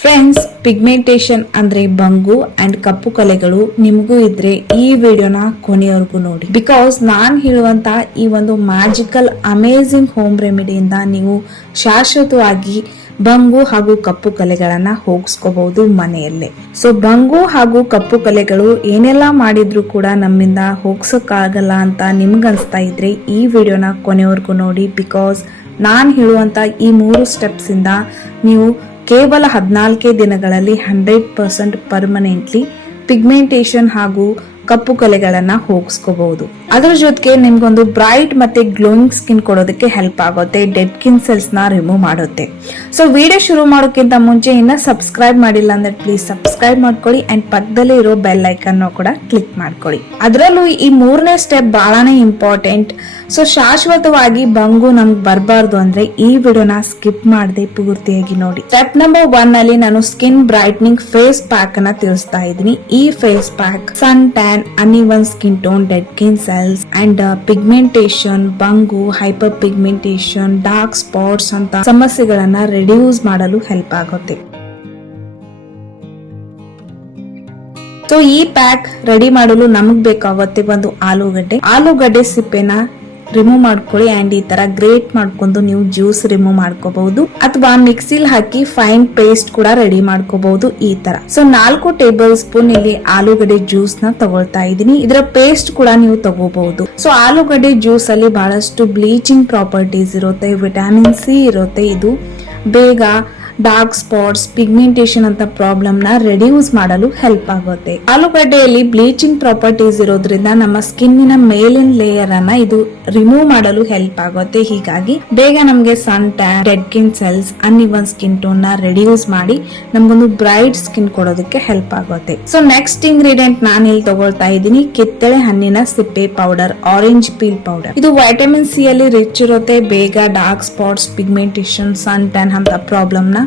Friends pigmentation ಅಂದ್ರೆ ಬಂಗು and ಕಪ್ಪು ಕಲೆಗಳು ನಿಮಗೂ ಇದ್ರೆ ಈ ವಿಡಿಯೋನ ಕೊನೆಯವರೆಗೂ ನೋಡಿ. ಬಿಕಾಸ್ ನಾನ್ ಹೇಳುವಂತ ಈ ಒಂದು ಮ್ಯಾಜಿಕಲ್ ಅಮೇಝಿಂಗ್ ಹೋಮ್ ರೆಮಿಡಿಯಿಂದ ನೀವು ಶಾಶ್ವತವಾಗಿ ಬಂಗು ಹಾಗೂ ಕಪ್ಪು ಕಲೆಗಳನ್ನ ಹೋಗಿಸ್ಕೋಬಹುದು ಮನೆಯಲ್ಲೇ. ಸೊ ಬಂಗು ಹಾಗೂ ಕಪ್ಪು ಕಲೆಗಳು ಏನೆಲ್ಲ ಮಾಡಿದ್ರು ಕೂಡ ನಮ್ಮಿಂದ ಹೋಗ್ಸೋಕ್ಕಾಗಲ್ಲ ಅಂತ ನಿಮ್ಗನ್ಸ್ತಾ ಇದ್ರೆ ಈ ವಿಡಿಯೋನ ಕೊನೆಯವರೆಗೂ ನೋಡಿ. ಬಿಕಾಸ್ ನಾನ್ ಹೇಳುವಂತ ಈ ಮೂರು ಸ್ಟೆಪ್ಸ್ ಇಂದ ನೀವು ಕೇವಲ ಹದಿನಾಲ್ಕೇ ದಿನಗಳಲ್ಲಿ ಹಂಡ್ರೆಡ್ ಪರ್ಸೆಂಟ್ ಪರ್ಮನೆಂಟ್ಲಿ ಪಿಗ್ಮೆಂಟೇಷನ್ ಹಾಗೂ ಕಪ್ಪು ಕಲೆಗಳನ್ನ ಹೋಗಿಸ್ಕೋಬಹುದು ಅದರ ಜೊತೆಗೆ ನಿಮ್ಗೊಂದು ಬ್ರೈಟ್ ಮತ್ತೆ ಗ್ಲೋಯಿಂಗ್ ಸ್ಕಿನ್ ಕೊಡೋದಕ್ಕೆ ಹೆಲ್ಪ್ ಆಗುತ್ತೆ, ಡೆಡ್ ಕಿನ್ ಸೆಲ್ಸ್ನ ರಿಮೂವ್ ಮಾಡುತ್ತೆ. ಸೊ ವಿಡಿಯೋ ಶುರು ಮಾಡೋಕ್ಕಿಂತ ಮುಂಚೆ ಇನ್ನ ಸಬ್ಸ್ಕ್ರೈಬ್ ಮಾಡಿಲ್ಲ ಅಂದ್ರೆ ಪ್ಲೀಸ್ ಸಬ್ಸ್ಕ್ರೈಬ್ ಮಾಡ್ಕೊಳ್ಳಿ ಅಂಡ್ ಪಕ್ಕದಲ್ಲಿ ಇರೋ ಬೆಲ್ ಐಕನ್ ಕೂಡ ಕ್ಲಿಕ್ ಮಾಡ್ಕೊಳ್ಳಿ. ಅದರಲ್ಲೂ ಈ ಮೂರನೇ ಸ್ಟೆಪ್ ಬಹಳನೇ ಇಂಪಾರ್ಟೆಂಟ್ ಸೊ ಶಾಶ್ವತವಾಗಿ ಬಂಗು ನಮ್ಗೆ ಬರಬಾರ್ದು ಅಂದ್ರೆ ಈ ವಿಡಿಯೋನ ಸ್ಕಿಪ್ ಮಾಡದೆ ಪೂರ್ತಿಯಾಗಿ ನೋಡಿ. ಸ್ಟೆಪ್ ನಂಬರ್ ಒನ್ ಅಲ್ಲಿ ನಾನು ಸ್ಕಿನ್ ಬ್ರೈಟ್ನಿಂಗ್ ಫೇಸ್ ಪ್ಯಾಕ್ ಅನ್ನ ತಿಳಿಸ್ತಾ ಇದ್ದೀನಿ. ಈ face pack sun tan uneven skin tone dead skin cells and pigmentation ಬಂಗು hyper pigmentation dark spots ಅಂತ ಸಮಸ್ಯೆಗಳನ್ನ ರೆಡ್ಯೂಸ್ ಮಾಡಲು ಹೆಲ್ಪ್ ಆಗುತ್ತೆ. ಸೊ ಈ ಪ್ಯಾಕ್ ರೆಡಿ ಮಾಡಲು ನಮಗ್ ಬೇಕಾಗುತ್ತೆ ಒಂದು ಆಲೂಗಡ್ಡೆ. ಆಲೂಗಡ್ಡೆ ಸಿಪ್ಪೆನ ರಿಮೂವ್ ಮಾಡ್ಕೊಳ್ಳಿ ಅಂಡ್ ಈ ತರ ಗ್ರೇಟ್ ಮಾಡ್ಕೊಂಡು ನೀವು ಜ್ಯೂಸ್ ರಿಮೂವ್ ಮಾಡ್ಕೋಬಹುದು. ಅಥವಾ ಮಿಕ್ಸಿಲ್ ಹಾಕಿ ಫೈನ್ ಪೇಸ್ಟ್ ಕೂಡ ರೆಡಿ ಮಾಡ್ಕೋಬಹುದು ಈ ತರ. ಸೊ ನಾಲ್ಕು ಟೇಬಲ್ ಸ್ಪೂನ್ ಇಲ್ಲಿ ಆಲೂಗಡ್ಡೆ ಜ್ಯೂಸ್ನ ತಗೊಳ್ತಾ ಇದ್ದೀನಿ. ಇದರ ಪೇಸ್ಟ್ ಕೂಡ ನೀವು ತಗೋಬಹುದು. ಸೊ ಆಲೂಗಡ್ಡೆ ಜ್ಯೂಸ್ ಅಲ್ಲಿ ಬಹಳಷ್ಟು ಬ್ಲೀಚಿಂಗ್ ಪ್ರಾಪರ್ಟೀಸ್ ಇರುತ್ತೆ ವಿಟಮಿನ್ ಸಿ ಇರುತ್ತೆ, ಇದು ಬೇಗ ಡಾರ್ಕ್ ಸ್ಪಾಟ್ಸ್ ಪಿಗ್ಮೆಂಟೇಶನ್ ಅಂತ ಪ್ರಾಬ್ಲಮ್ನ ರೆಡ್ಯೂಸ್ ಮಾಡಲು ಹೆಲ್ಪ್ ಆಗುತ್ತೆ. ಆಲೂಗಡ್ಡೆಯಲ್ಲಿ ಬ್ಲೀಚಿಂಗ್ ಪ್ರಾಪರ್ಟೀಸ್ ಇರೋದ್ರಿಂದ ನಮ್ಮ ಸ್ಕಿನ್ನಿನ ಮೇಲಿನ ಲೇಯರ್ ಅನ್ನ ಇದು ರಿಮೂವ್ ಮಾಡಲು ಹೆಲ್ಪ್ ಆಗುತ್ತೆ. ಹೀಗಾಗಿ ಬೇಗ ನಮಗೆ sun tan, dead skin cells uneven skin ಟೋನ್ನ reduce ಮಾಡಿ ನಮ್ಗೊಂದು ಬ್ರೈಟ್ ಸ್ಕಿನ್ ಕೊಡೋದಕ್ಕೆ ಹೆಲ್ಪ್ ಆಗುತ್ತೆ. ಸೊ ನೆಕ್ಸ್ಟ್ ಇಂಗ್ರೀಡಿಯೆಂಟ್ ನಾನು ಇಲ್ಲಿ ತಗೊಳ್ತಾ ಇದ್ದೀನಿ. ಕಿತ್ತಳೆ ಹಣ್ಣಿನ ಸಿಪ್ಪೆ ಪೌಡರ್ ಆರೆಂಜ್ ಪೀಲ್ ಪೌಡರ್. ಇದು ವೈಟಮಿನ್ ಸಿ ಅಲ್ಲಿ ರಿಚ್ ಇರುತ್ತೆ. ಬೇಗ dark spots pigmentation sun tan ಅಂತ ಪ್ರಾಬ್ಲಮ್ನ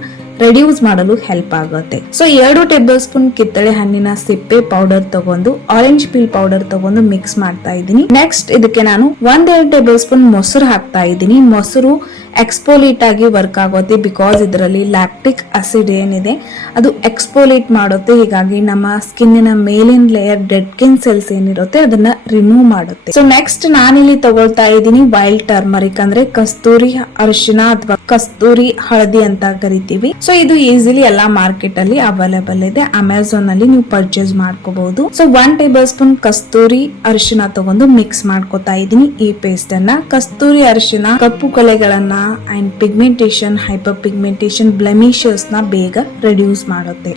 ರೆಡ್ಯೂಸ್ ಮಾಡಲು ಹೆಲ್ಪ್ ಆಗುತ್ತೆ. ಸೊ ಎರಡು ಟೇಬಲ್ ಸ್ಪೂನ್ ಕಿತ್ತಳೆ ಹಣ್ಣಿನ ಸಿಪ್ಪೆ ಪೌಡರ್ ತಗೊಂಡು ಆರೆಂಜ್ ಪೀಲ್ ಪೌಡರ್ ತಗೊಂಡು ಮಿಕ್ಸ್ ಮಾಡ್ತಾ ಇದ್ದೀನಿ. ನೆಕ್ಸ್ಟ್ ಇದಕ್ಕೆ ನಾನು ಒಂದೆರಡು ಟೇಬಲ್ ಸ್ಪೂನ್ ಮೊಸರು ಹಾಕ್ತಾ ಇದ್ದೀನಿ. ಮೊಸರು ಎಕ್ಸ್ಪೋಲೇಟ್ ಆಗಿ ವರ್ಕ್ ಆಗುತ್ತೆ ಬಿಕಾಸ್ ಇದರಲ್ಲಿ ಲ್ಯಾಕ್ಟಿಕ್ ಆಸಿಡ್ ಏನಿದೆ, ಅದು ಎಕ್ಸ್ಪೋಲೇಟ್ ಮಾಡುತ್ತೆ. ಹೀಗಾಗಿ ನಮ್ಮ ಸ್ಕಿನ್ನಿನ ಮೇಲಿನ ಲೇಯರ್ ಡೆಡ್ ಕಿನ್ ಸೆಲ್ಸ್ ಏನಿರುತ್ತೆ, ಅದನ್ನ ರಿಮೂವ್ ಮಾಡುತ್ತೆ. ಸೊ ನೆಕ್ಸ್ಟ್ ನಾನಿಲ್ಲಿ ತಗೊಳ್ತಾ ಇದ್ದೀನಿ ವೈಲ್ಡ್ ಟರ್ಮರಿಕ್ ಅಂದ್ರೆ ಕಸ್ತೂರಿ ಅರಿಶಿನ ಅಥವಾ ಕಸ್ತೂರಿ ಹಳದಿ ಅಂತ ಕರಿತೀವಿ. ಸೊ ಇದು ಈಸಿಲಿ ಎಲ್ಲಾ ಮಾರ್ಕೆಟ್ ಅಲ್ಲಿ ಅವೈಲೇಬಲ್ ಇದೆ. ಅಮೆಝಾನ್ ಅಲ್ಲಿ ನೀವು ಪರ್ಚೇಸ್ ಮಾಡ್ಕೋಬಹುದು. ಸೊ ಒನ್ ಟೇಬಲ್ ಸ್ಪೂನ್ ಕಸ್ತೂರಿ ಅರಿಶಿನ ತಗೊಂಡು ಮಿಕ್ಸ್ ಮಾಡ್ಕೋತಾ ಇದೀನಿ ಈ ಪೇಸ್ಟ್ ಅನ್ನ. ಕಸ್ತೂರಿ ಅರಿಶಿನ ಕಪ್ಪು ಕಲೆಗಳನ್ನ ಅಂಡ್ ಪಿಗ್ಮೆಂಟೇಶನ್ ಹೈಪರ್ ಪಿಗ್ಮೆಂಟೇಶನ್ ಬ್ಲೆಮಿಷಸ್ನ ಬೇಗ ರೆಡ್ಯೂಸ್ ಮಾಡುತ್ತೆ.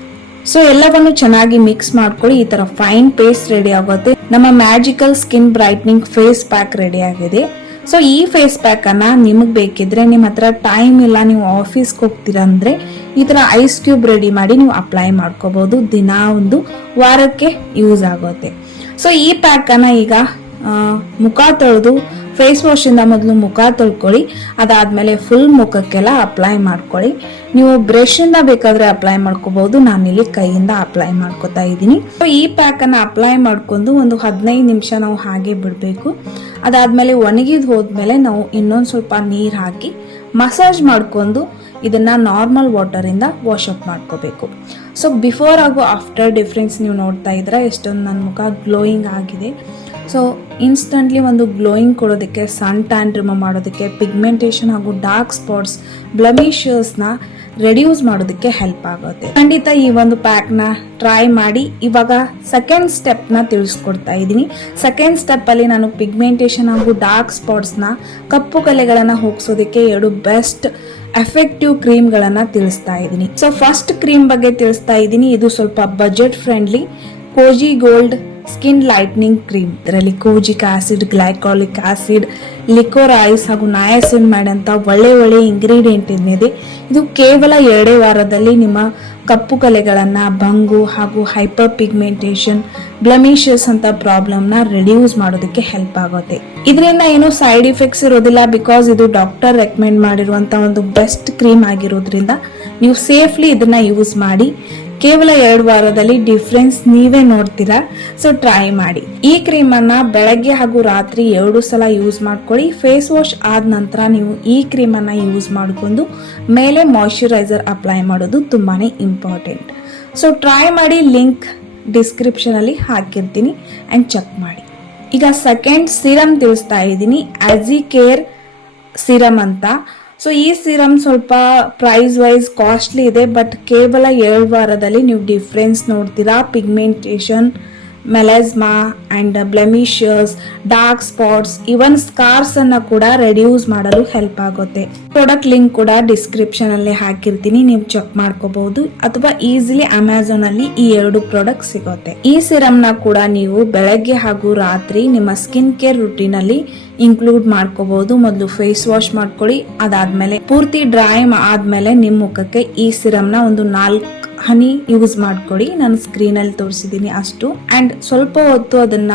ಸೊ ಎಲ್ಲವನ್ನು ಚೆನ್ನಾಗಿ ಮಿಕ್ಸ್ ಮಾಡ್ಕೊಳ್ಳಿ. ಈ ತರ ಫೈನ್ ಪೇಸ್ಟ್ ರೆಡಿ ಆಗುತ್ತೆ. ನಮ್ಮ magical skin brightening face pack ready ಆಗಿದೆ. ಸೊ ಈ ಫೇಸ್ ಪ್ಯಾಕ್ ಅನ್ನ ನಿಮಗ್ ಬೇಕಿದ್ರೆ ನಿಮ್ ಹತ್ರ ಟೈಮ್ ಇಲ್ಲ, ನೀವು ಆಫೀಸ್ಗೆ ಹೋಗ್ತೀರಾ ಅಂದ್ರೆ ಈ ತರ ಐಸ್ ಕ್ಯೂಬ್ ರೆಡಿ ಮಾಡಿ ನೀವು ಅಪ್ಲೈ ಮಾಡ್ಕೋಬಹುದು ದಿನ ಒಂದು ವಾರಕ್ಕೆ ಯೂಸ್ ಆಗುತ್ತೆ. ಸೊ ಈ ಪ್ಯಾಕನ್ನು ಈಗ ಮುಖ ತೊಳೆದು ಫೇಸ್ ವಾಶ್ ಇಂದ ಮೊದಲು ಮುಖ ತೊಳ್ಕೊಳ್ಳಿ. ಅದಾದಮೇಲೆ ಫುಲ್ ಮುಖಕ್ಕೆಲ್ಲ ಅಪ್ಲೈ ಮಾಡ್ಕೊಳ್ಳಿ. ನೀವು ಬ್ರಷ್ ಇಂದ ಬೇಕಾದ್ರೆ ಅಪ್ಲೈ ಮಾಡ್ಕೋಬಹುದು ನಾನಿಲ್ಲಿ ಕೈಯಿಂದ ಅಪ್ಲೈ ಮಾಡ್ಕೋತಾ ಇದ್ದೀನಿ. ಸೊ ಈ ಪ್ಯಾಕನ್ನು ಅಪ್ಲೈ ಮಾಡ್ಕೊಂಡು ಒಂದು ಹದಿನೈದು ನಿಮಿಷ ನಾವು ಹಾಗೆ ಬಿಡಬೇಕು. ಅದಾದ್ಮೇಲೆ ಒಣಗಿದ ಹೋದ್ಮೇಲೆ ನಾವು ಇನ್ನೊಂದು ಸ್ವಲ್ಪ ನೀರು ಹಾಕಿ ಮಸಾಜ್ ಮಾಡ್ಕೊಂಡು ಇದನ್ನ ನಾರ್ಮಲ್ ವಾಟರಿಂದ ಅಪ್ ಮಾಡ್ಕೋಬೇಕು. ಸೊ ಬಿಫೋರ್ ಹಾಗೂ ಆಫ್ಟರ್ ಡಿಫ್ರೆನ್ಸ್ ನೀವು ನೋಡ್ತಾ ಇದ್ರೆ ಎಷ್ಟೊಂದು ನನ್ನ ಮುಖ ಗ್ಲೋಯಿಂಗ್ ಆಗಿದೆ. ಸೊ ಇನ್ಸ್ಟಂಟ್ಲಿ ಒಂದು ಗ್ಲೋಯಿಂಗ್ ಕೊಡೋದಕ್ಕೆ ಸನ್ ಟ್ಯಾನ್ ರಿಮೂವ್ ಮಾಡೋದಕ್ಕೆ ಪಿಗ್ಮೆಂಟೇಷನ್ ಹಾಗೂ ಡಾರ್ಕ್ ಸ್ಪಾಟ್ಸ್ ಬ್ಲಮಿಷರ್ಸ್ನ ರೆಡ್ಯೂಸ್ ಮಾಡೋದಕ್ಕೆ ಹೆಲ್ಪ್ ಆಗುತ್ತೆ. ಖಂಡಿತ ಈ ಒಂದು ಪ್ಯಾಕ್ನ ಟ್ರೈ ಮಾಡಿ. ಇವಾಗ ಸೆಕೆಂಡ್ ಸ್ಟೆಪ್ನ ತಿಳಿಸ್ಕೊಡ್ತಾ ಇದ್ದೀನಿ. ಸೆಕೆಂಡ್ ಸ್ಟೆಪ್ಪಲ್ಲಿ ನಾನು ಪಿಗ್ಮೆಂಟೇಷನ್ ಹಾಗೂ ಡಾರ್ಕ್ ಸ್ಪಾಟ್ಸ್ನ ಕಪ್ಪು ಕಲೆಗಳನ್ನು ಹೋಗಿಸೋದಕ್ಕೆ ಎರಡು ಬೆಸ್ಟ್ ಎಫೆಕ್ಟಿವ್ ಕ್ರೀಮ್ಗಳನ್ನು ತಿಳಿಸ್ತಾ ಇದ್ದೀನಿ. ಸೊ ಫಸ್ಟ್ ಕ್ರೀಮ್ ಬಗ್ಗೆ ತಿಳಿಸ್ತಾ ಇದ್ದೀನಿ. ಇದು ಸ್ವಲ್ಪ budget friendly Kozy gold skin lightening cream ಇದರಲ್ಲಿ kojic acid glycolic acid liquorice ಹಾಗೂ ನಾಯಾಸಿನ್ ಅಂತ ಒಳ್ಳೆ ಒಳ್ಳೆ ಇಂಗ್ರೀಡಿಯೆಂಟ್ ಇದೆ ಇದು ಕೇವಲ ಎರಡೇ ವಾರದಲ್ಲಿ ನಿಮ್ಮ ಕಪ್ಪು ಕಲೆಗಳನ್ನು ಬಂಗು ಹಾಗೂ ಹೈಪರ್ ಪಿಗ್ಮೆಂಟೇಷನ್ ಬ್ಲಮಿಷಸ್ ಅಂತ ಪ್ರಾಬ್ಲಮ್ನ ರಿಡ್ಯೂಸ್ ಮಾಡೋದಕ್ಕೆ ಹೆಲ್ಪ್ ಆಗುತ್ತೆ. ಇದರಿಂದ ಏನು ಸೈಡ್ ಇಫೆಕ್ಟ್ಸ್ ಇರೋದಿಲ್ಲ ಬಿಕಾಸ್ ಇದು ಡಾಕ್ಟರ್ ರೆಕಮೆಂಡ್ ಮಾಡಿರುವಂಥ ಒಂದು ಬೆಸ್ಟ್ ಕ್ರೀಮ್ ಆಗಿರೋದ್ರಿಂದ ನೀವು ಸೇಫ್ಲಿ ಇದನ್ನ ಯೂಸ್ ಮಾಡಿ ಕೇವಲ ಎರಡು ವಾರದಲ್ಲಿ ಡಿಫ್ರೆನ್ಸ್ ನೀವೇ ನೋಡ್ತೀರಾ? ಸೊ ಟ್ರೈ ಮಾಡಿ. ಈ ಕ್ರೀಮ್ ಅನ್ನ ಬೆಳಗ್ಗೆ ಹಾಗೂ ರಾತ್ರಿ ಎರಡು ಸಲ ಯೂಸ್ ಮಾಡ್ಕೊಳ್ಳಿ. ಫೇಸ್ ವಾಶ್ ಆದ ನಂತರ ನೀವು ಈ ಕ್ರೀಮ್ ಅನ್ನ ಯೂಸ್ ಮಾಡಿಕೊಂಡು ಮೇಲೆ ಮಾಯ್ಶ್ಚರೈಸರ್ ಅಪ್ಲೈ ಮಾಡೋದು ತುಂಬಾನೇ ಇಂಪಾರ್ಟೆಂಟ್ ಸೊ ಟ್ರೈ ಮಾಡಿ ಲಿಂಕ್ ಡಿಸ್ಕ್ರಿಪ್ಷನ್ ಅಲ್ಲಿ ಹಾಕಿರ್ತೀನಿ ಅಂಡ್ ಚೆಕ್ ಮಾಡಿ. ಈಗ ಸೆಕೆಂಡ್ ಸಿರಮ್ ತಿಳಿಸ್ತಾ ಇದ್ದೀನಿ. ಅಜಿ ಕೇರ್ ಸಿರಮ್ ಅಂತ. ಸೊ ಈ ಸೀರಮ್ ಸ್ವಲ್ಪ ಪ್ರೈಸ್ ವೈಸ್ ಕಾಸ್ಟ್ಲಿ ಇದೆ ಬಟ್ ಕೇವಲ ಎರಡು ವಾರದಲ್ಲಿ ನೀವು ಡಿಫ್ರೆನ್ಸ್ ನೋಡ್ತೀರಾ? Pigmentation melasma and blemishes dark spots even scars ಅನ್ನು ಕೂಡ ರೆಡ್ಯೂಸ್ ಮಾಡಲು ಹೆಲ್ಪ್ ಆಗುತ್ತೆ. ಪ್ರಾಡಕ್ಟ್ ಲಿಂಕ್ ಕೂಡ ಡಿಸ್ಕ್ರಿಪ್ಷನ್ ಅಲ್ಲಿ ಹಾಕಿರ್ತೀನಿ, ನೀವು ಚೆಕ್ ಮಾಡ್ಕೋಬಹುದು ಅಥವಾ ಈಸಿಲಿ ಅಮೆಝಾನ್ ಅಲ್ಲಿ ಈ ಎರಡು ಪ್ರಾಡಕ್ಟ್ ಸಿಗುತ್ತೆ. ಈ ಸಿರಮ್ನ ಕೂಡ ನೀವು ಬೆಳಗ್ಗೆ ಹಾಗೂ ರಾತ್ರಿ ನಿಮ್ಮ ಸ್ಕಿನ್ ಕೇರ್ ರುಟೀನ್ ಅಲ್ಲಿ ಇನ್ಕ್ಲೂಡ್ ಮಾಡ್ಕೋಬಹುದು ಮೊದಲು ಫೇಸ್ ವಾಶ್ ಮಾಡ್ಕೊಳ್ಳಿ, ಅದಾದ್ಮೇಲೆ ಪೂರ್ತಿ ಡ್ರೈ ಆದ್ಮೇಲೆ ನಿಮ್ಮ ಮುಖಕ್ಕೆ ಈ ಸಿರಮ್ನ ಒಂದು ನಾಲ್ಕು ಹನಿ ಯೂಸ್ ಮಾಡ್ಕೊಳ್ಳಿ ನಾನು ಸ್ಕ್ರೀನ್ ಅಲ್ಲಿ ತೋರಿಸಿದೀನಿ ಅಷ್ಟು. ಅಂಡ್ ಸ್ವಲ್ಪ ಹೊತ್ತು ಅದನ್ನ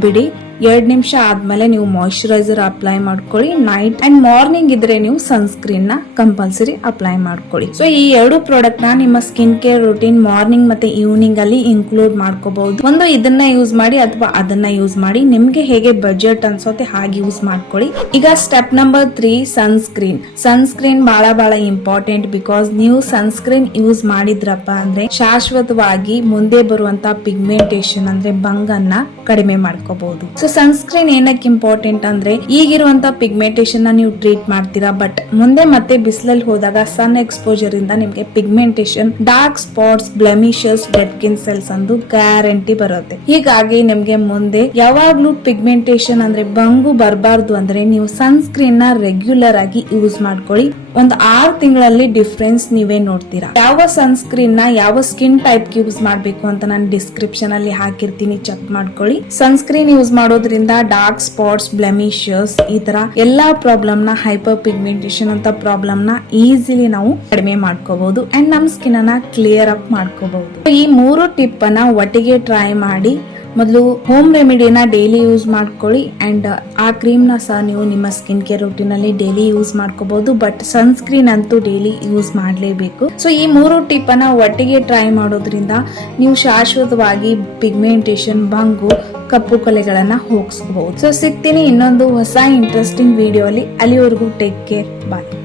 ಬಿಡಿ. ಎರಡ್ ನಿಮಿಷ ಆದ್ಮೇಲೆ ನೀವು ಮಾಯಿಶ್ಚರೈಸರ್ ಅಪ್ಲೈ ಮಾಡ್ಕೊಳ್ಳಿ. ನೈಟ್ ಅಂಡ್ ಮಾರ್ನಿಂಗ್ ಇದ್ರೆ ನೀವು ಸನ್ಸ್ಕ್ರೀನ್ನ ಕಂಪಲ್ಸರಿ ಅಪ್ಲೈ ಮಾಡ್ಕೊಳ್ಳಿ. ಸೊ ಈ ಎರಡು ಪ್ರಾಡಕ್ಟ್ನ ನಿಮ್ಮ ಸ್ಕಿನ್ ಕೇರ್ ರುಟೀನ್ ಮಾರ್ನಿಂಗ್ ಮತ್ತೆ ಈವ್ನಿಂಗ್ ಅಲ್ಲಿ ಇನ್ಕ್ಲೂಡ್ ಮಾಡ್ಕೋಬಹುದು. ಒಂದು ಇದನ್ನ ಯೂಸ್ ಮಾಡಿ ಅಥವಾ ಅದನ್ನ ಯೂಸ್ ಮಾಡಿ. ನಿಮ್ಗೆ ಹೇಗೆ ಬಜೆಟ್ ಅನ್ಸೋತೆ ಹಾಗೆ ಯೂಸ್ ಮಾಡ್ಕೊಳ್ಳಿ. ಈಗ step number three sunscreen sunscreen ಬಹಳ ಬಹಳ ಇಂಪಾರ್ಟೆಂಟ್ ಬಿಕಾಸ್ ನೀವು ಸನ್ಸ್ಕ್ರೀನ್ ಯೂಸ್ ಮಾಡಿದ್ರಪ್ಪ ಅಂದ್ರೆ ಶಾಶ್ವತವಾಗಿ ಮುಂದೆ ಬರುವಂತ ಪಿಗ್ಮೆಂಟೇಶನ್ ಅಂದ್ರೆ ಬಂಗನ್ನ ಕಡಿಮೆ ಮಾಡ್ಕೋಬಹುದು. ಸೊ ಸನ್ಸ್ಕ್ರೀನ್ ಏನಕ್ಕೆ ಇಂಪಾರ್ಟೆಂಟ್ ಅಂದ್ರೆ ಈಗಿರುವಂತ ಪಿಗ್ಮೆಂಟೇಷನ್ನ ನೀವು ಟ್ರೀಟ್ ಮಾಡ್ತೀರಾ ಬಟ್ ಮುಂದೆ ಮತ್ತೆ ಬಿಸಿಲಲ್ಲಿ ಹೋದಾಗ ಸನ್ ಎಕ್ಸ್ಪೋಜರ್ ಇಂದ ನಿಮ್ಗೆ pigmentation dark spots blemishes dead skin cells ಅಂದು ಗ್ಯಾರಂಟಿ ಬರುತ್ತೆ. ಹೀಗಾಗಿ ನಿಮ್ಗೆ ಮುಂದೆ ಯಾವಾಗ್ಲೂ ಪಿಗ್ಮೆಂಟೇಷನ್ ಅಂದ್ರೆ ಬಂಗು ಬರಬಾರ್ದು ಅಂದ್ರೆ ನೀವು ಸನ್ಸ್ಕ್ರೀನ್ನ ರೆಗ್ಯುಲರ್ ಆಗಿ ಯೂಸ್ ಮಾಡ್ಕೊಳ್ಳಿ. ಒಂದು ಆರು ತಿಂಗಳಲ್ಲಿ ಡಿಫ್ರೆನ್ಸ್ ನೀವೇ ನೋಡ್ತೀರಾ. ಯಾವ ಸನ್ಸ್ಕ್ರೀನ್ನ ಯಾವ ಸ್ಕಿನ್ ಟೈಪ್ ಯೂಸ್ ಮಾಡ್ಬೇಕು ಅಂತ ನಾನು ಡಿಸ್ಕ್ರಿಪ್ಷನ್ ಅಲ್ಲಿ ಹಾಕಿರ್ತೀನಿ ಚೆಕ್ ಮಾಡ್ಕೊಳ್ಳಿ. ಸನ್ಸ್ಕ್ರೀನ್ ಯೂಸ್ ಮಾಡೋದ್ರಿಂದ ಡಾರ್ಕ್ ಸ್ಪಾಟ್ಸ್ ಬ್ಲೆಮಿಷಸ್ ಈ ತರ ಎಲ್ಲಾ ಪ್ರಾಬ್ಲಮ್ನ ಹೈಪರ್ ಪಿಗ್ಮೆಂಟೇಶನ್ ಅಂತ ಪ್ರಾಬ್ಲಮ್ನ ಈಸಿಲಿ ನಾವು ಕಡಿಮೆ ಮಾಡ್ಕೋಬಹುದು ಅಂಡ್ ನಮ್ ಸ್ಕಿನ್ ಅನ್ನ ಕ್ಲಿಯರ್ ಅಪ್ ಮಾಡ್ಕೋಬಹುದು. ಈ ಮೂರು ಟಿಪ್ ಅನ್ನ ಒಟ್ಟಿಗೆ ಟ್ರೈ ಮಾಡಿ ಮೊದಲು ಹೋಮ್ ರೆಮಿಡಿನ ಡೈಲಿ ಯೂಸ್ ಮಾಡ್ಕೊಳ್ಳಿ ಅಂಡ್ ಆ ಕ್ರೀಮ್ನ ಸಹ ನೀವು ನಿಮ್ಮ ಸ್ಕಿನ್ ಕೇರ್ ರೂಟೀನ್ ಅಲ್ಲಿ ಡೈಲಿ ಯೂಸ್ ಮಾಡ್ಕೋಬಹುದು ಬಟ್ ಸನ್ಸ್ಕ್ರೀನ್ ಅಂತೂ ಡೈಲಿ ಯೂಸ್ ಮಾಡಲೇಬೇಕು. ಸೊ ಈ ಮೂರು ಟಿಪ್ ಅನ್ನ ಒಟ್ಟಿಗೆ ಟ್ರೈ ಮಾಡೋದ್ರಿಂದ ನೀವು ಶಾಶ್ವತವಾಗಿ ಪಿಗ್ಮೆಂಟೇಷನ್ ಬಂಗು ಕಪ್ಪು ಕಲೆಗಳನ್ನ ಹೋಗಿಸ್ಕೋಬಹುದು ಸೊ ಸಿಗ್ತೀನಿ ಇನ್ನೊಂದು ಹೊಸ ಇಂಟ್ರೆಸ್ಟಿಂಗ್ ವಿಡಿಯೋ ಅಲ್ಲಿ. ಅಲ್ಲಿವರೆಗೂ ಟೇಕ್ ಕೇರ್ ಬಾಯ್